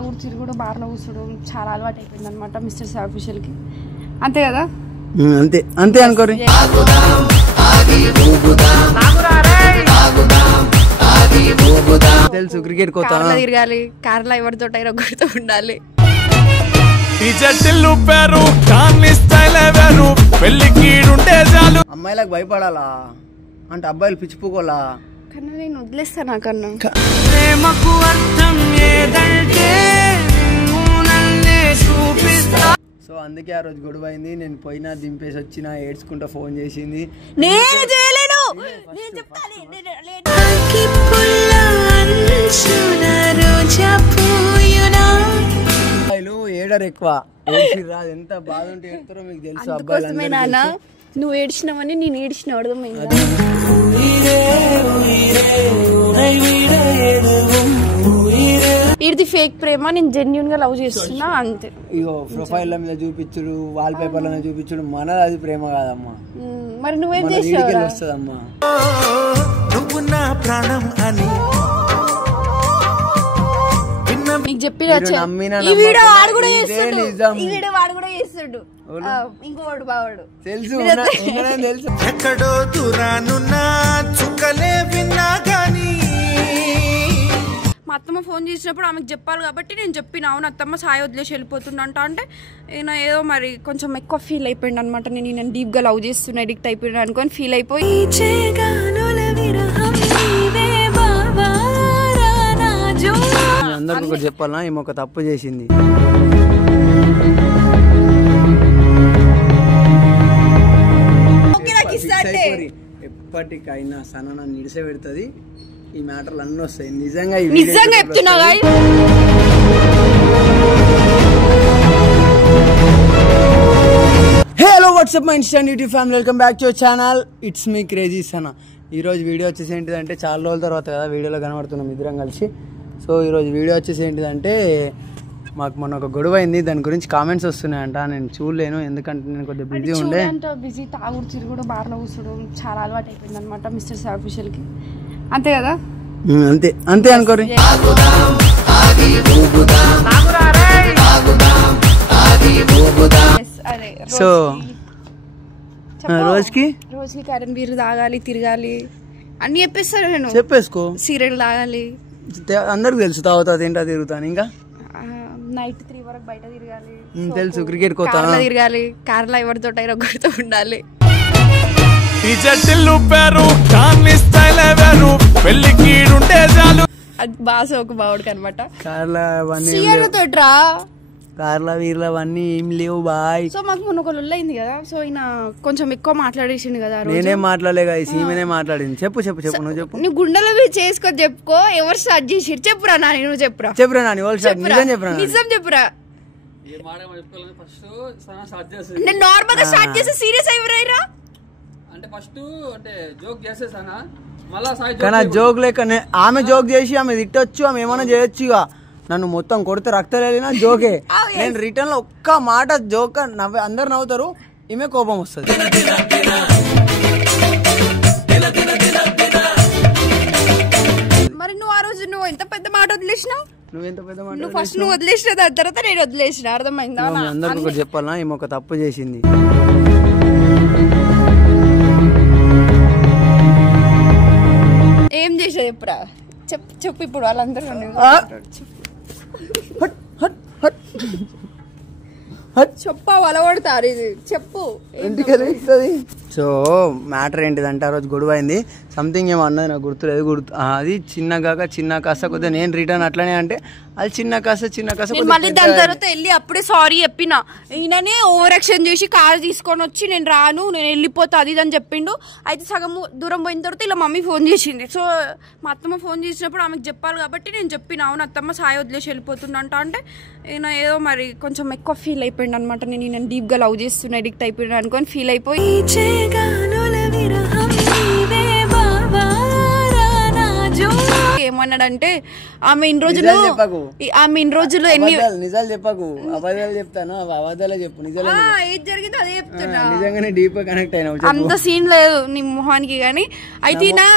కూర్చుని కూడా బార్లో కూర్చోడం చాలా అలవాటు అయిపోయింది అనమాట మిస్టర్ ఆఫీషియల్ కి. అంతే కదా? అంతే అంతే అనుకోరు. తెలుసు క్రికెట్ కోత తిరగాలి, కార్లో ఎవరితో ఒకరితో ఉండాలి. అమ్మాయిలకు భయపడాలా అంటే అబ్బాయిలు పిచ్చిపోకోలా? కన్నా నేను వదిలేస్తా నాకన్నా. సో అందుకే ఆ రోజు గొడవ అయింది. నేను పోయినా దింపేసి వచ్చిన ఏడ్చుకుంటా ఫోన్ చేసింది. నేను చేయలేను. అబ్బాయిలు ఏడరు ఎక్కువ, రాదు. ఎంత బాధ ఉంటే ఏడుతారో మీకు తెలుసు. అందుకోసమే నాన్న నువ్వు ఏడ్చినావని నేను ఏడ్చిన అర్థమైందా? ఇది ఫేక్ ప్రేమ, నేను జెన్యూన్ గా లవ్ చేస్తున్నా అంతే. ఇగో ప్రొఫైల్ మీద చూపించుడు, వాల్ పేపర్ లో చూపించుడు మనది అది ప్రేమ కాదమ్మా. మరి నువ్వేం చేసావు? వస్తుందమ్మా. నీకు చెప్పిన ఈ వీడియో వాడు కూడా చేస్తాడు, ఈ వీడియో వాడు కూడా చేస్తాడు. ఇంకోవాడు బావాడు తెలుసు తెలుసు. ఎక్కడో దూరానున్నా చుక్కలే విన్నా గానీ మా అత్తమ్మ ఫోన్ చేసినప్పుడు ఆమెకు చెప్పాలి కాబట్టి నేను చెప్పిన. అవును అత్తమ్మ సాయి వదిలేసి వెళ్ళిపోతుండంట అంటే ఈయన ఏదో మరి కొంచెం ఎక్కువ ఫీల్ అయిపోయింది అనమాట. నేను డీప్ గా లవ్ చేస్తున్నా, ఎడిక్ట్ అయిపోయినా అనుకొని ఫీల్ అయిపోయి అందరికి ఒకటి చెప్పాలనా, ఈమె ఒక తప్పు చేసింది. ఎప్పటికైనా సన నిడిసే పెడుతుంది. ఈ మ్యాటర్లు అన్నీ వస్తాయి. నిజంగా నిజంగా చెప్తున్నా. Hello what's up my Insta YouTube family, welcome back to your channel. It's me crazy Sana. ఈరోజు వీడియో వచ్చేసి ఏంటిదంటే, చాలా రోజుల తర్వాత కదా వీడియోలో కనబడుతున్నాం ఇద్దరం కలిసి. సో ఈరోజు వీడియో వచ్చేసి ఏంటిదంటే, మాకు మొన్న ఒక గొడవ అయింది. దాని గురించి కామెంట్స్ వస్తున్నాయంట. నేను చూడలేను ఎందుకంటే నేను కొద్దిగా బిజీ ఉండే. బిజీ తాగుడు కూడా బార్లో కూర్చోడం చాలా అలవాటు అయిపోయింది అనమాట మిస్టర్ ఆఫీషియల్ కి. అంతే కదా? అంతే అంతే అనుకోరు. సో రోజుకి కరెంట్ బీర్ తాగాలి, తిరగాలి అన్ని చెప్పేస్తారు. నేను చెప్పేసుకో. సీరియల్ తాగాలి, అందరికి తెలుసు. తాగుతా తింటా తిరుగుతాను. ఇంకా నైట్ 3 వరకు బయట తిరగాలి. తెలుసు క్రికెట్ కోత తిరగాలి, కార్లో ఎవరితో ఒకరితో ఉండాలి. అది బాగా ఒక బావుడికి అనమాట. కార్ల వీర్ల అవన్నీ ఏం లేవు బాయ్. సో మాకు మొన్న ఒక లొల్లి అయింది కదా. సో ఈయన కొంచెం ఎక్కువ మాట్లాడేసిండు కదా. నేనేం మాట్లాడలే కదా, ఈమెనే మాట్లాడింది. చెప్పు చెప్పు చెప్పు. నువ్వు చెప్పు. నీ గుండెలో చేసుకో, చెప్పుకో. ఎవరు స్టార్ట్ చేసిరు చెప్పురా నాని. నువ్వు చెప్పురా. చెప్పురా నాని. నిజం చెప్పురా. నిజం చెప్పురా. నేను నార్మల్ గా స్టార్ట్ చేసి సీరియస్ అయిపోయిరా అంటే ఫస్ట్ అంటే జోక్ చేసేసానా, మళ్ళా కానీ జోక్ లేక ఆమె జోక్ చేసి ఆమె తిట్టొచ్చు, ఆమె ఏమైనా చేయొచ్చు. ఇక నన్ను మొత్తం కొడితే రక్తలేనా జోకే. నేను రిటర్న్ లో ఒక్క మాట జోక్ అందరు నవ్వుతారు, ఈమె కోపం వస్తుంది. మరి నువ్వు ఆ రోజు నువ్వు ఎంత పెద్ద మాట వదిలేసినావు? నువ్వెంత పెద్ద మాట నువ్వు ఫస్ట్ నువ్వు వదిలేసిన దాని తర్వాత నేను వదిలేసిన. అర్థమైందా? అందరికి ఒకటి చెప్పాలనా, ఈమె ఒక తప్పు చేసింది. ఏం చేసా చెప్పురా. చెప్పు చెప్పు. ఇప్పుడు వాళ్ళందరూ చెప్పా వలవడతారు. ఇది చెప్పు. సో మ్యాటర్ ఏంటిదంటే, ఆ రోజు గొడవ అయింది. సంథింగ్ ఏమో అన్నది, నాకు గుర్తులేదు. అది చిన్న కాస్త కొద్దిగా నేను రిటర్న్ అట్లనే అంటే అది చిన్న కాస్త మళ్ళీ దాని తర్వాత వెళ్ళి అప్పుడే సారీ చెప్పిన. ఈయననే ఓవర్ యాక్షన్ చేసి కారు తీసుకొని వచ్చి నేను రాను, నేను వెళ్ళిపోతా అది ఇది అని చెప్పిండు. అయితే సగం దూరం పోయిన తర్వాత ఇలా మమ్మీ ఫోన్ చేసింది. సో మా అత్తమ్మ ఫోన్ చేసినప్పుడు ఆమెకు చెప్పాలి కాబట్టి నేను చెప్పిన. అవును అత్తమ్మ సాయి వదిలేసి వెళ్ళిపోతుండంట అంటే ఈయన ఏదో మరి కొంచెం ఎక్కువ ఫీల్ అయిపోయింది అనమాట. నేను డీప్ గా లవ్ చేస్తున్నా, ఎడిక్ట్ అయిపోయినా అనుకొని ఫీల్ అయిపోయి ఏమన్నాడంటే ఆమె ఇన్ని రోజులు ఎన్ని నిజాలు చెప్పకు, అబద్ధాలు చెప్తాను, అబద్ధాలే చెప్పు. నిజాలు ఏది జరిగిందో అదే చెప్తున్నా. నిజంగానే డీప్ గా కనెక్ట్ అయినా అంత సీన్ లేదు నీ మొహానికి. గానీ అయితే నా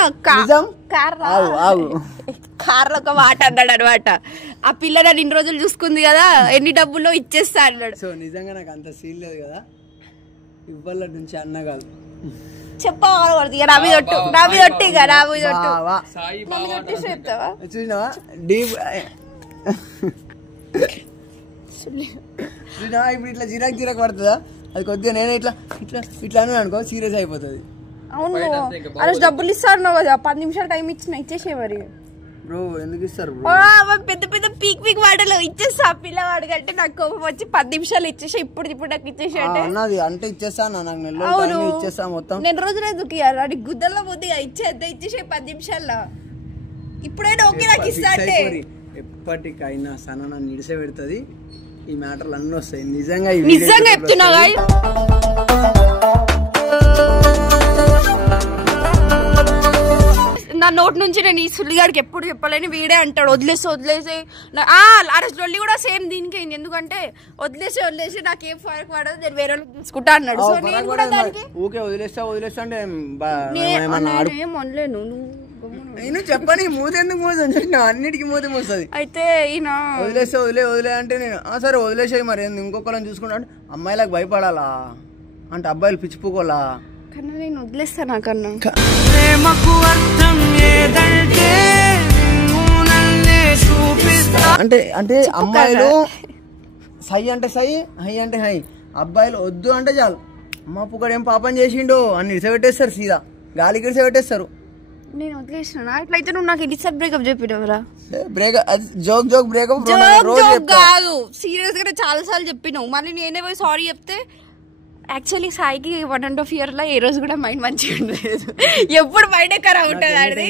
కార్ లో ఒక మాట అన్నాడు అనమాట. ఆ పిల్ల నన్ను ఇన్ని రోజులు చూసుకుంది కదా, ఎన్ని డబ్బుల్లో ఇచ్చేస్తా అన్నాడు. సో నిజంగా నాకు అంత సీన్ లేదు కదా, ఇవ్వాల నుంచి అన్న కాదు చెప్పకూడదు. చెప్తావా చూసినావా డీప్ చూసినావా? ఇప్పుడు ఇట్లా జిరాక్ పడుతుందా? అది కొద్దిగా నేను ఇట్లా ఇట్లా ఇట్లా అని అనుకో సీరియస్ అయిపోతుంది. అవును ఆ రోజు డబ్బులు ఇస్తాను కదా, 10 నిమిషాలు టైం ఇచ్చేసే మరి. బ్రో ఎందుకు ఇస్తారు పెద్ద పెద్ద పీక్ మాటలు ఇచ్చేస్తా. పిల్లవాడు కంటే నాకు కోపం వచ్చి 10 నిమిషాలు ఇచ్చేసా, ఇప్పుడు నాకు ఇచ్చేసి అంటే ఇచ్చేస్తా నాకు ఇచ్చేస్తా మొత్తం. నేను రోజులు ఎందుకు ఇవ్వాలి గుద్దల్లో పోతే ఇచ్చేసే 10 నిమిషాల్లో. ఇప్పుడైనా ఓకే నాకు ఇస్తా అంటే ఎప్పటికైనా సన నన్ను నిడిసే పెడుతుంది. ఈ మ్యాటర్లు అన్నీ వస్తాయి. నిజంగా చెప్తున్నా. నా నోట్ నుంచి నేను ఈ సుల్లిగాడికి ఎప్పుడు చెప్పలేని వీడే అంటాడు వదిలేసి లొల్లి కూడా సేమ్ దీనికి అయింది. ఎందుకంటే వదిలేసి నాకేం ఫరక్ పడదు, నేను వేరే తీసుకుంటా అన్నాడు. సో నేను కూడా దానికి వదిలేస్తా అంటే ఏం అనలేను. నేను చెప్పని మూతెందుకు మోసం అన్నిటికీ మూత మోస్తుంది. అయితే ఈయన వదిలే అంటే నేను సరే వదిలేసాయి మరి ఇంకొకళ్ళని చూసుకుంటా అంటే అమ్మాయిలకు భయపడాలా అంటే అబ్బాయిలు పిచ్చిపోకోలా కన్నా నేను వదిలేస్తా. నాకన్నా అంటే అమ్మాయిలు సై అంటే సై, హై అంటే హై. అబ్బాయిలు వద్దు అంటే చాలు, అమ్మ పుక్కడు ఏం పాపం చేసిండు అని ఇడిసెట్టేస్తారు, సీదా గాలికి ఇడిసెట్టేస్తారు. నేను వదిలేసిన ఇట్లయితే నువ్వు నాకు ఇన్స్టెంట్ బ్రేకప్ చెప్పినవరా? జోక్ బ్రేకప్ కాదు, సీరియస్ గా చాలా సార్లు చెప్పినావు. మళ్ళీ నేనే పోయి సారీ చెప్తే యాక్చువల్లీ సాయికి 1.5 year లో ఏ రోజు కూడా మైండ్ మంచిగా ఉండలేదు. ఎప్పుడు మైండ్ ఖరాబ్ ఉంటుంది ఆడిది.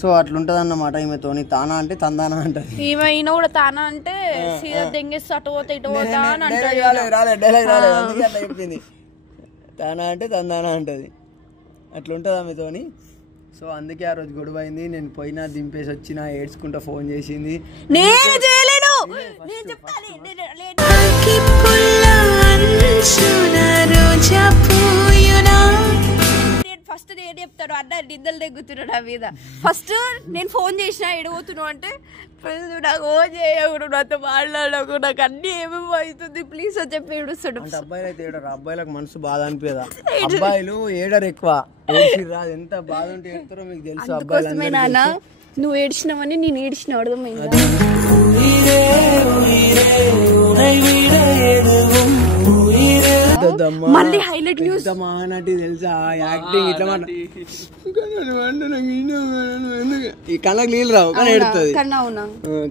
సో అట్లుంటది అన్నమాట ఈమెతోని. తానా అంటే తందానా అంటది. ఈమె కూడా తానా అంటే సీదా దెంగేస్తే అటు పోతా ఇటు పోతా అని అంటాడు. చెప్పింది తానా అంటే తందానా అంటది. అట్లుంటది ఆమెతోని. సో అందుకే ఆ రోజు గొడవ అయింది. నేను పోయినా దింపేసి వచ్చినా ఏడ్చుకుంటా ఫోన్ చేసింది. నేను చేయలేను, నేను చెప్తాను. ఫస్ట్ నేను చెప్తాడు అన్న నిందలు దగ్గుతున్నాడు నా మీద. ఫస్ట్ నేను ఫోన్ చేసినా ఎడబోతున్నావు అంటే నాకు ఫోన్ చేయకూడదు, నాతో మాట్లాడకు, నాకు అన్ని ఏమేమో అవుతుంది ప్లీజ్ అని చెప్పి ఏడుస్తాడు. అబ్బాయిలు అయితే ఏడరు, అబ్బాయిలకు మనసు బాధ అనిపేదా? అబ్బాయిలు ఏడరు ఎక్కువ. ఎంత బాధ ఉంటే ఏడుతారో మీకు తెలుసు. అందుకోసమే నాన్న నువ్వు ఏడ్చినావని నేను ఏడ్చిన అర్థమైందా? మళ్ళీ హైలైట్ న్యూస్ మహానటి తెలుసా యాక్టింగ్ ఇట్లా ఈ కళ్ళకి నీళ్ళు రావు కానీ ఏడుతుంది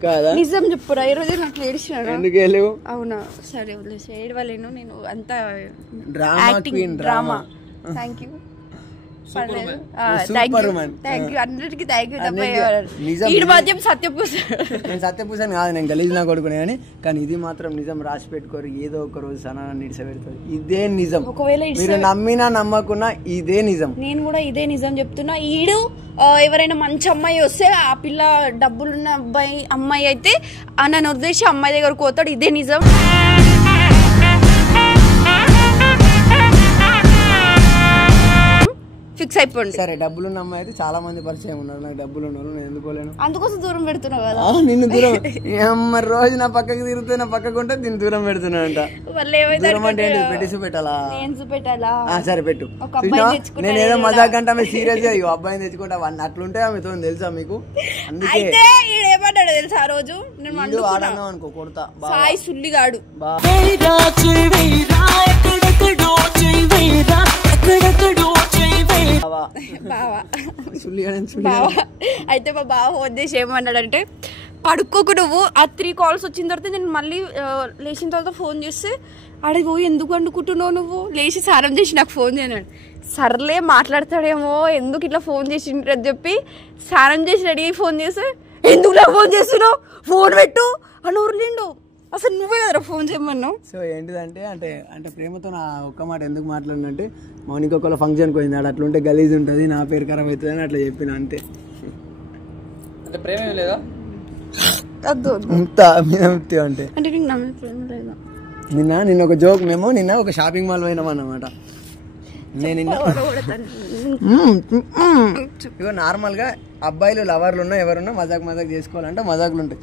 కాదా? నిజం చెప్పురా, ఈ రోజు నాకు ఏడ్చినాడు. ఎందుకు వెళ్ళవు? అవునా సరే వదిలేసి ఏడవలేను నేను. అంతా డ్రామా డ్రామా. థ్యాంక్ యూ సత్యపూసని కాదు, నేను గలీజ్ నా కొడుకునే కానీ ఇది మాత్రం నిజం. రాసి పెట్టుకోరు, ఏదో ఒక రోజు సనా నిడిసెపెడతారు. ఇదే నిజం. ఒకవేళ మీరు నమ్మినా నమ్మకున్నా ఇదే నిజం. నేను కూడా ఇదే నిజం చెప్తున్నా. ఈడు ఎవరైనా మంచి అమ్మాయి వస్తే ఆ పిల్ల డబ్బులున్న అమ్మాయి అయితే నన్ను వదిలేసి అమ్మాయి దగ్గరకు పోతాడు. ఇదే నిజం. ఫిక్స్ అయిపోండి. సరే డబ్బులు ఉన్న అమ్మాయి అయితే చాలా మంది పరిచయం ఉన్నారు. నాకు డబ్బులు ఉన్నారు, నేను ఎందుకోలేను. అందుకోసం దూరం పెడుతున్నావు కదా నిన్ను. దూరం రోజు నా పక్కకి తిరుగుతుంది, నా పక్కకు ఉంటే దీన్ని దూరం పెడుతున్నా అంట. పెట్టేసి పెట్టాలా? సరే పెట్టు. నేను ఏదో మజాక్ అంటే ఆమె సీరియస్ గా అబ్బాయిని తెచ్చుకుంటా అట్లుంటే ఆమెతో తెలుసా మీకు? అందుకే ఏమన్నాడు తెలుసా ఆ రోజు నేను ఆడన్నా అనుకో కొడతా. సాయి సుల్లిగాడు అయితే మా బావ ఫోన్ చేసి ఏమన్నాడంటే పడుకోకు నువ్వు. ఆ 3 calls వచ్చిన తర్వాత నేను మళ్ళీ లేచిన తర్వాత ఫోన్ చేస్తే అడిగి పోయి ఎందుకు వండుకుంటున్నావు నువ్వు, లేచి స్నానం చేసి నాకు ఫోన్ చేయనాడు. సర్లే మాట్లాడతాడేమో ఎందుకు ఇట్లా ఫోన్ చేసిండ్రని చెప్పి స్నానం చేసి రెడీ అయ్యి ఫోన్ చేస్తే ఎందుకు ఫోన్ చేస్తున్నావు, ఫోన్ పెట్టు అని ఊర్లిండు. అసలు నువ్వే కదరా ఫోన్ చేయమన్నావు. సో ఏంటిదంటే అంటే అంటే ప్రేమతో నా ఒక్క మాట ఎందుకు మాట్లాడినంటే మౌనిక ఒకళ్ళ ఫంక్షన్కి పోయింది, ఆడ అట్లా ఉంటే గలీజ్ ఉంటుంది, నా పేరు ఖరాబ్ అవుతుంది అని అట్లా చెప్పిన అంతే. అంటే ప్రేమ ఏం లేదా? అంటే అంటే నీకు నా మీద ప్రేమ లేదా? నిన్న ఒక జోక్, మేము నిన్న ఒక షాపింగ్ మాల్ పోయినాం అన్నమాట. నేను ఇగో నార్మల్గా అబ్బాయిలు లవర్లు ఉన్నా ఎవరున్నా మజాక్ చేసుకోవాలంటే మజాకులు ఉంటాయి.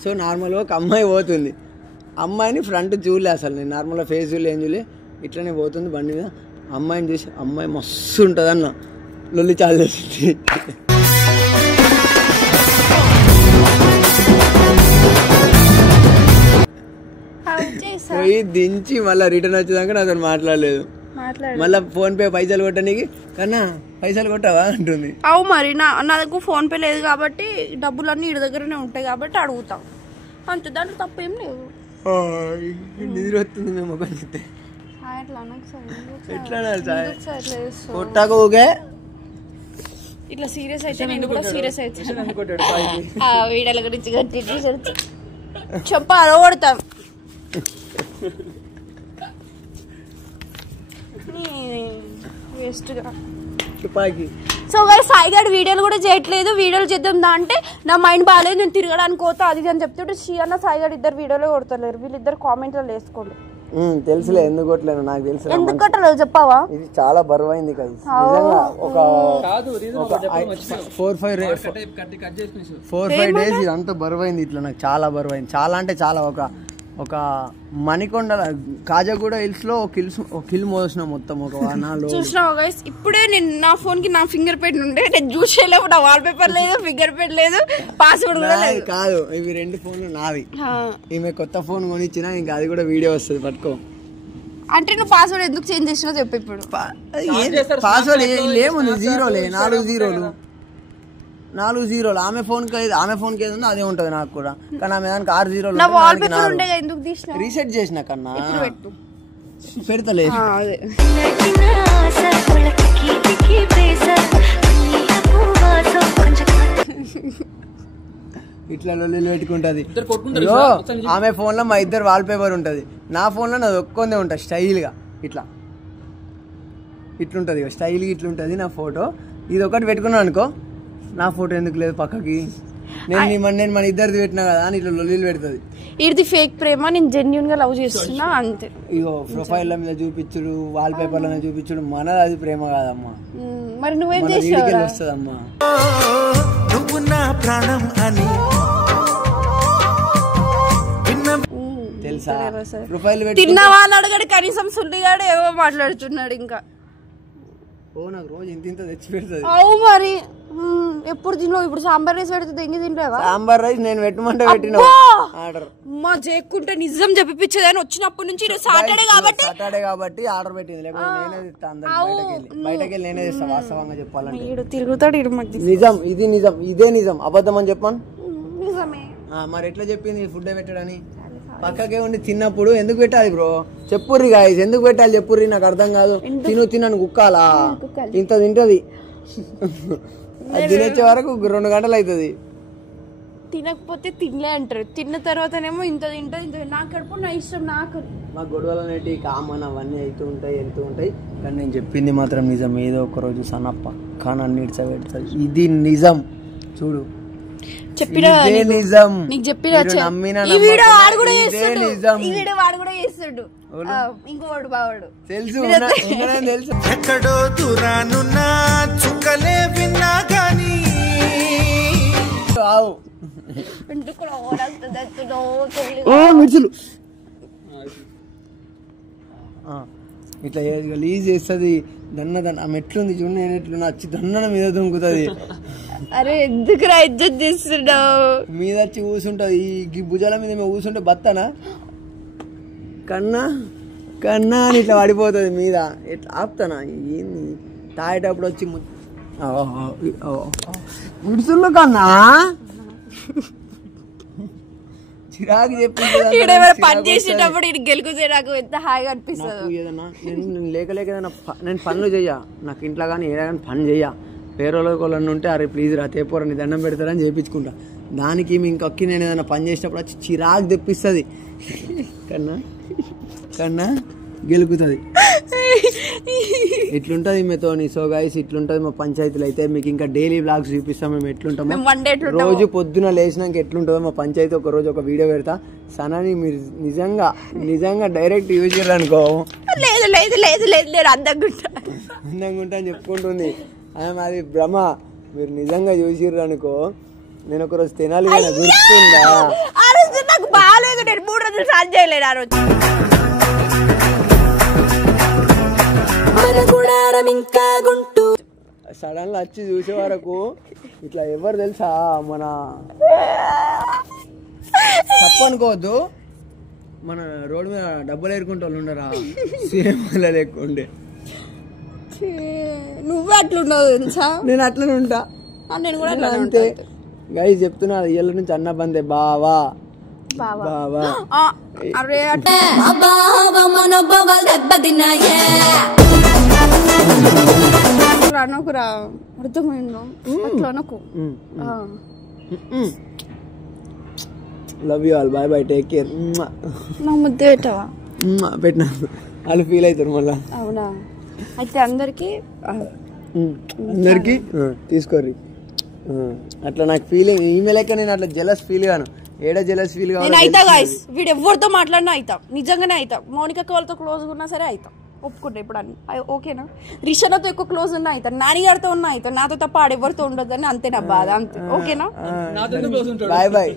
సో నార్మల్గా ఒక అమ్మాయి పోతుంది, అమ్మాయిని ఫ్రంట్ చూడలే అసలు, నేను నార్మల్గా ఫేస్ చూడలే ఏం చూడలే, ఇట్లనే పోతుంది బండి మీద. అమ్మాయిని చూసి అమ్మాయి మస్తు ఉంటుంది అన్న, లొల్లి చాలా చేసింది. పోయి దించి మళ్ళీ రిటర్న్ వచ్చేదాకా నాతో మాట్లాడలేదు. మళ్ళీ ఫోన్ పే పైసలు కొట్టడానికి కన్నా పైసలు కొట్టావా అంటుంది. అవు మరి నా దగ్గర ఫోన్ పే లేదు కాబట్టి డబ్బులన్నీ ఇడి దగ్గరనే ఉంటాయి కాబట్టి అడుగుతాం అంతే, దాంట్లో తప్పేం లేదు. నిద్ర వస్తుంది మేము ఒక కొట్టాక ఊగే ఇట్లా సీరియస్ అయితే నేను కూడా సీరియస్ అవుతాను. వీడియోల గురించి చెప్ప అదగొడతాం. సో సాయి గారు వీడియోలు కూడా చేయట్లేదు, వీడియోలు చేద్దాం అంటే నా మైండ్ బాగాలేదు, నేను తిరగడానికి పోతా అది అని చెప్తుంటే శ్రీ అన్న సాయి గారు ఇద్దరు వీడియోలో కొడతలేరు, వీళ్ళిద్దరు కామెంట్లో వేసుకోండి. తెలుసులే ఎందుకు కొట్టలేను, నాకు తెలుసు ఎందుకు కొట్టలేదు చెప్పావా? ఇది చాలా బరువైంది కదా, ఒక 4-5 డేస్ ఇదంతా బరువైంది, ఇట్లా నాకు చాలా బరువైంది, చాలా అంటే చాలా. ఒక మణికొండ కాజాగూడ హిల్స్ లో ఒక కిల్ మోసిన మొత్తం ఒక చూసినావు గైస్. ఇప్పుడే నేను నా ఫోన్ కి నా ఫింగర్ ప్రింట్ ఉండే, నేను చూసేలేవు, నా వాల్ పేపర్ లేదు, ఫింగర్ ప్రింట్ లేదు, పాస్వర్డ్ కూడా లేదు. కాదు ఇవి 2 ఫోన్లు నావి, ఈమె కొత్త ఫోన్ కొనిచ్చినా ఇంకా అది కూడా వీడియో వస్తుంది పట్టుకో. అంటే నువ్వు పాస్వర్డ్ ఎందుకు చేంజ్ చేసినా చెప్పు. ఇప్పుడు పాస్వర్డ్ ఏముంది, 4 జీరోలు ఆమె ఫోన్ కి ఏదో అదే ఉంటది నాకు కూడా, కానీ ఆమె దానికి 6 జీరోలు రీసెట్ చేసిన కన్నా పెడతలే. ఇట్లా లొల్లి పెట్టుకుంటది. ఆమె ఫోన్ లో మా ఇద్దరు వాల్ పేపర్ ఉంటది, నా ఫోన్ లో నాది ఒక్కొందే ఉంటుంది స్టైల్ గా, ఇట్లుంటది స్టైల్ గా ఇట్లుంటది నా ఫోటో. ఇది ఒకటి పెట్టుకున్నాను అనుకో, నా ఫోటో ఎందుకు లేదు పక్కకి, నేను మన ఇద్దరిది పెట్టినా కదా అని ఇట్లా లొల్లిలు పెడుతుంది. ఇది ఫేక్ ప్రేమ, నేను జెన్యూన్ గా లవ్ చేస్తున్నా అంతే. ఇగో ప్రొఫైల్ మీద చూపించుడు, వాల్ పేపర్ లో చూపించుడు, మనది అది ప్రేమ కాదమ్మా. మరి నువ్వేం చేసావు? వస్తుందమ్మా నువ్వు నా ప్రాణం అని తెలుసా? ప్రొఫైల్ తిన్న వాళ్ళు అడగడు, కనీసం సుల్లిగాడు ఏవో మాట్లాడుతున్నాడు ఇంకా. నాకు రోజు ఇంత తెచ్చి పెడుతుంది. అవు మరి ఎప్పుడు తిన్నావు? ఇప్పుడు సాంబార్ రైస్ పెడితే దెంగి తినలేవా? సాంబార్ రైస్ నేను పెట్టమంటే పెట్టిన ఆర్డర్ మా చేయకుంటే నిజం చెప్పిపించేదని వచ్చినప్పటి నుంచి సాటర్డే కాబట్టి ఆర్డర్ పెట్టింది, లేకపోతే నేనే ఇస్తాను బయటకెళ్ళి నేనే ఇస్తాను. వాస్తవంగా చెప్పాలంటే తిరుగుతాడు నిజం, ఇదే నిజం, అబద్ధం అని చెప్పాను. నిజమే. మరి ఎట్లా చెప్పింది ఫుడ్ పెట్టడని? పక్కకే ఉండి తిన్నప్పుడు ఎందుకు పెట్టాలి బ్రో చెప్పుర్రి గాయస్, ఎందుకు పెట్టాలి చెప్పుర్రి, నాకు అర్థం కాదు. తినను కుక్కాలా, ఇంత తింటది, అది తినొచ్చే వరకు 2 గంటలు అవుతుంది. తినకపోతే తినలే అంటారు, తిన్న తర్వాతనేమో ఇంత తింటది. నాకు కడుపు నా ఇష్టం, నాకు మా గొడవలు అనేవి కామన్, అవన్నీ అవుతూ ఉంటాయి వెళ్తూ ఉంటాయి, కానీ నేను చెప్పింది మాత్రం నిజం. ఏదో ఒక రోజు సన్న పక్క నన్ను ఇడ్చబెడతాది, ఇది నిజం. చూడు చెప్పినా నిజం, నీకు చెప్పినా ఈ వీడియో వాడు కూడా చేస్తాడు, ఇంకోవాడు బావాడు తెలుసు తెలుసు. ఎక్కడో దూరానున్నా చుక్కలే విన్నా గానీ మిర్చులు ఇట్లా లీజ్ చేస్తుంది. ఆమె ఎట్లుంది చూడు, నేను ఎట్లున్నా వచ్చి దన్న మీద దుంకుతుంది. అరే ఎందుకురా ఇజ్జత్ చేస్తున్నావు? మీద వచ్చి కూర్చుంటది, ఈ భుజాల మీద కూర్చుంటే బత్తనా కన్నా అని ఇట్లా పడిపోతుంది మీద. ఎట్లా ఆపుతానా? ఏంది తాగేటప్పుడు వచ్చి మిర్చుల్లో కన్నా చిరాకు చెప్పి పని చేసేటప్పుడు గెలుగుతే నాకు ఎంత హాయిగా అనిపిస్తుంది. ఏదన్నా నేను లేక ఏదైనా నేను పనులు చెయ్య, నాకు ఇంట్లో కానీ ఏదైనా పని చెయ్య, వేరే వాళ్ళని ఉంటే అరే ప్లీజ్ రా తేపోరా నీ దండం పెడతారని చేయించుకుంటా. దానికి ఇంక అక్కి నేను ఏదైనా పని చేసినప్పుడు వచ్చి చిరాకు తెప్పిస్తుంది, కన్నా గెలుపుతుంది. ఇట్లుంటది మీతోని. సో గైస్ ఇట్లుంటది మా పంచాయతీలో. అయితే మీకు ఇంకా డైలీ వ్లాగ్స్ చూపిస్తాం మేము ఎట్లుంటామో, రోజు పొద్దున లేచినాక ఎట్లుంటుందో మా పంచాయతీ. ఒక రోజు ఒక వీడియో పెడతా. సనాని మీరు నిజంగా డైరెక్ట్ యూజ్ చేయాలనుకో, లేదు లేదు లేదు లేదు లేదు అందంగా ఉంటా అని చెప్పుకుంటుంది. అది భ్రమ. మీరు నిజంగా చూసిర్రు అనుకో, నేను ఒక రోజు తినాలి కదా గుర్తుందా? ఆ రోజు నాకు బాగాలేదు, నేను 3 రోజులు సాల్వ్ చేయలేదు. ఆ రోజు సడన్ గా వచ్చి చూసే వరకు ఇట్లా ఎవరు తెలుసా, మన తప్పనుకోవద్దు, మన రోడ్డు మీద డబ్బులు ఏరుకుంటే వాళ్ళు ఉండరా, సేమ్ అలా లేకుండే. నువ్వే అట్లున్నావు తెలుసా? నేను అట్లనే ఉంటా, నేను కూడా అంతే. గైస్ చెప్తున్నా ఇళ్ళ నుంచి అన్న బందే బావా బావా. అరే అనకురా, అర్థమైందో అట్లా అనకు. Love you all, bye bye, take care. నా ముద్దే పెట్టవా? పెట్టినా వాళ్ళు ఫీల్ అవుతారు మళ్ళా. అవునా? అయితే అందరికి తీసుకోర్రి. అట్లా నాకు ఫీలింగ్ ఈమె లెక్క నేను అట్లా జెలస్ ఫీల్ గాను. ఏడా జెలస్ ఫీల్ నేను అయితా గాయస్. వీడు ఎవరితో మాట్లాడినా అవుతాం, నిజంగానే అవుతాం. మౌనిక వాళ్ళతో క్లోజ్గా ఉన్నా సరే అవుతాం, ఒప్పుకుంటా. ఇప్పుడు అన్ని ఓకేనా? రిషాతో ఎక్కువ క్లోజ్ ఉన్నా అవుతాం, నానిగారితో ఉన్నా అవుతాం. నాతో తప్ప ఆడెవరితో ఉండొద్దని అంతే నా బాధ, అంతే. ఓకేనా? Bye bye.